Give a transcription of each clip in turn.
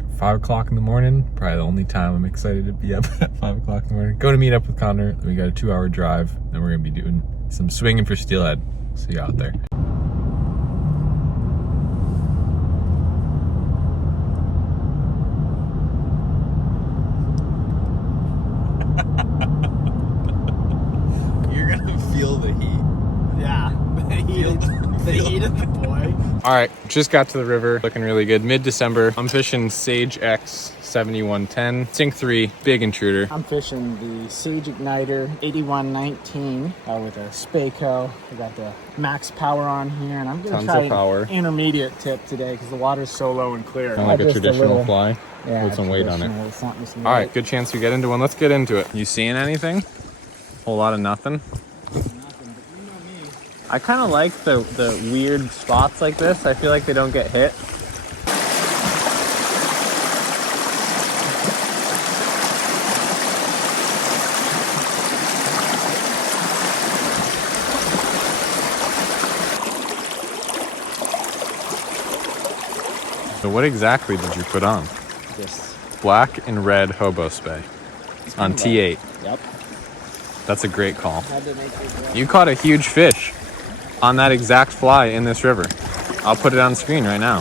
right, 5 o'clock in the morning. Probably the only time I'm excited to be up at 5 o'clock in the morning. Go to meet up with Connor. We got a 2-hour drive. Then we're gonna be doing some swinging for Steelhead. See you out there. You're gonna feel the heat. Yeah, the heat of the boy. All right, just got to the river, looking really good. Mid-December, I'm fishing Sage X 7110, Sync 3, big intruder. I'm fishing the Sage Igniter 8119 with a Spaco. We got the max power on here, and I'm gonna try an intermediate tip today because the water's so low and clear. Kind of like a traditional fly with some weight on it. All right, good chance we get into one. Let's get into it. You seeing anything? Whole lot of nothing. I kind of like the weird spots like this. I feel like they don't get hit. So what exactly did you put on? This Black and red hobo spay on T8. Yep. That's a great call. Had to make it. You caught a huge fish on that exact fly in this river. I'll put it on screen right now.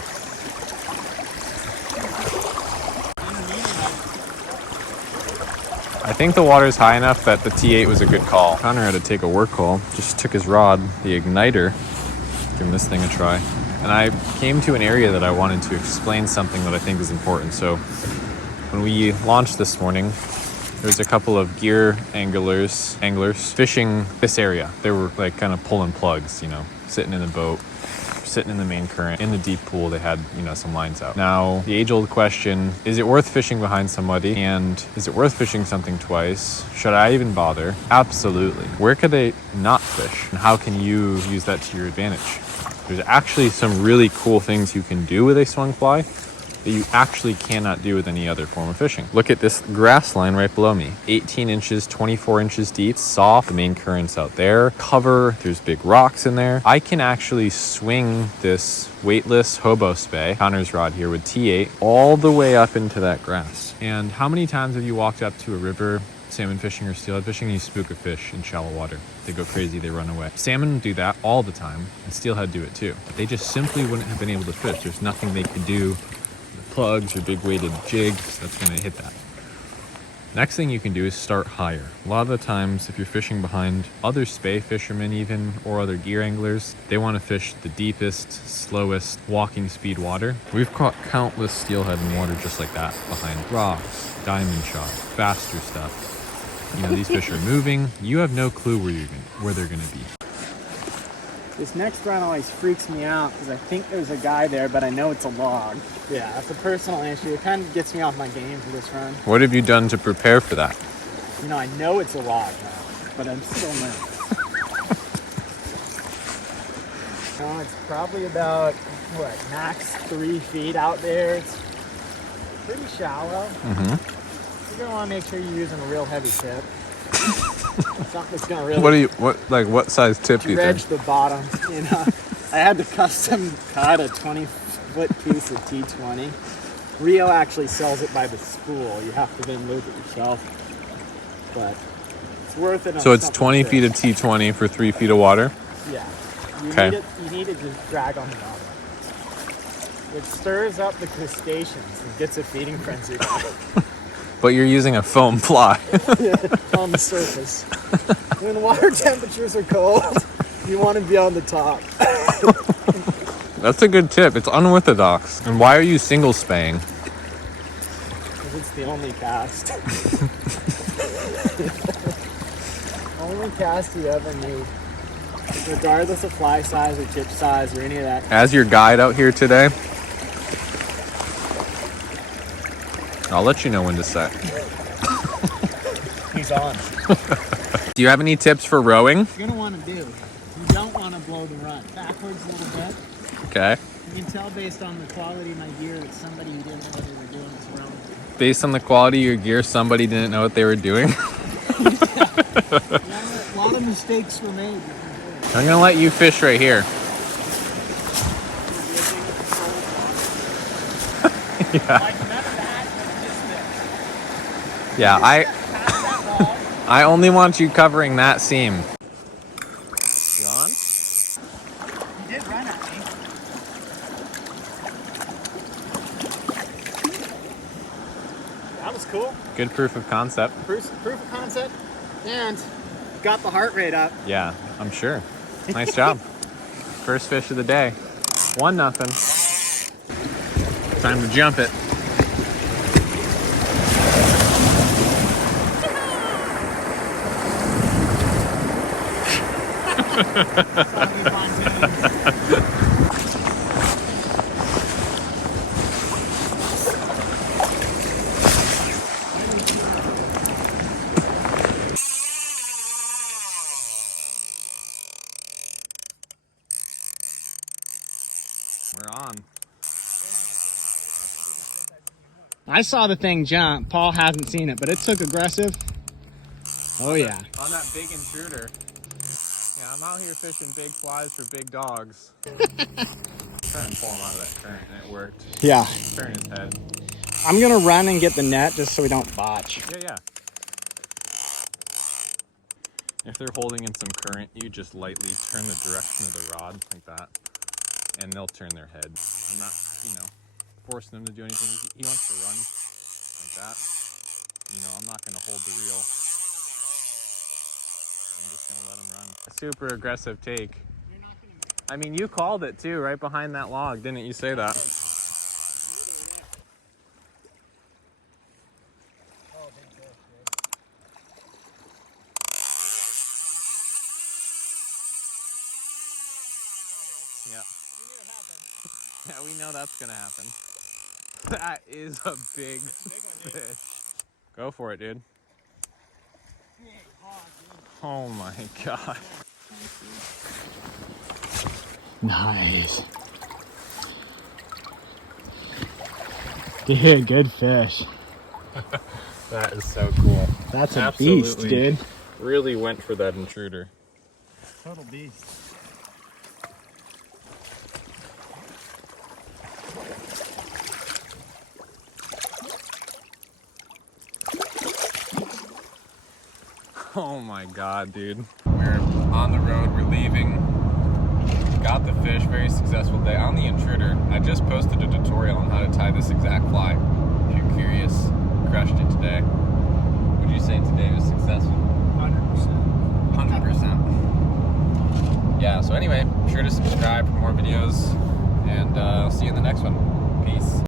I think the water's high enough that the T8 was a good call. Connor had to take a work call. Just took his rod, the Igniter, giving this thing a try. And I came to an area that I wanted to explain something that I think is important. So when we launched this morning, there's a couple of gear anglers fishing this area. They were like kind of pulling plugs, you know, sitting in the boat, sitting in the main current. In the deep pool, they had, you know, some lines out. Now, the age-old question, is it worth fishing behind somebody? And is it worth fishing something twice? Should I even bother? Absolutely. Where could they not fish? And how can you use that to your advantage? There's actually some really cool things you can do with a swung fly that you actually cannot do with any other form of fishing. Look at this grass line right below me. 18 inches, 24 inches deep, soft. The main current's out there. Cover, there's big rocks in there. I can actually swing this weightless hobo spay, Connor's rod here with T8, all the way up into that grass. And how many times have you walked up to a river, salmon fishing or steelhead fishing, and you spook a fish in shallow water? They go crazy, they run away. Salmon do that all the time, and steelhead do it too. They just simply wouldn't have been able to fish. There's nothing they could do. Plugs or big weighted jigs that's going to hit that. Next thing you can do is start higher. A lot of the times if you're fishing behind other spay fishermen even or other gear anglers, they want to fish the deepest, slowest walking speed water. We've caught countless steelhead in water just like that, behind rocks, diamond shot, faster stuff. You know, these fish are moving. You have no clue where they're going to be. This next run always freaks me out because I think there's a guy there, but I know it's a log. Yeah, that's a personal issue. It kind of gets me off my game for this run. What have you done to prepare for that? You know, I know it's a log now, but I'm still nervous. No, it's probably about, max 3 feet out there. It's pretty shallow. Mm-hmm. You're going to want to make sure you're using a real heavy tip. Something that's gonna really what size tip do you think? Dredge the bottom, you know. I had to custom cut a 20-foot piece of T20. Rio actually sells it by the spool. You have to then move it yourself, but it's worth it. So it's 20 feet of T20 for 3 feet of water? Yeah. Okay. You need it to drag on the bottom. It stirs up the crustaceans and gets a feeding frenzy. But you're using a foam fly. On the surface. When water temperatures are cold, you want to be on the top. That's a good tip. It's unorthodox. And why are you single spaying? Because it's the only cast. Only cast you ever need. Regardless of fly size or tip size or any of that. As your guide out here today, I'll let you know when to set. He's on. Do you have any tips for rowing? What you're going to want to do, you don't want to blow the run. Backwards a little bit. Okay. You can tell based on the quality of my gear that somebody who didn't know what they were doing is rowing. Based on the quality of your gear, somebody didn't know what they were doing? A lot of mistakes were made. I'm going to let you fish right here. Yeah. Yeah, I only want you covering that seam. You on? He did run at me. That was cool. Good proof of concept. Proof of concept, and got the heart rate up. Yeah, I'm sure. Nice job. First fish of the day. 1-0. Time to jump it. We're on. I saw the thing jump. Paul hasn't seen it, but it took aggressive. Oh yeah. On that big intruder. Yeah, I'm out here fishing big flies for big dogs. Trying to pull him out of that current, and it worked. Yeah. Turn his head. I'm gonna run and get the net just so we don't botch. Yeah. If they're holding in some current, you just lightly turn the direction of the rod like that, and they'll turn their head. I'm not, forcing them to do anything. He wants to run like that. I'm not going to hold the reel. I'm just going to let him run. A super aggressive take. I mean, you called it too, right behind that log. Didn't you say that? Yeah. Yeah, we know that's gonna happen. That is a big fish. Go for it, dude. Oh my god. Nice. Dude, good fish. That is so cool. That's a beast, dude. Really went for that intruder. Total beast. Oh my god, dude. We're on the road, we're leaving. Got the fish, very successful day on the intruder. I just posted a tutorial on how to tie this exact fly. If you're curious, crushed it today. Would you say today was successful? 100%. 100%. Yeah, so anyway, be sure to subscribe for more videos, and I'll see you in the next one. Peace.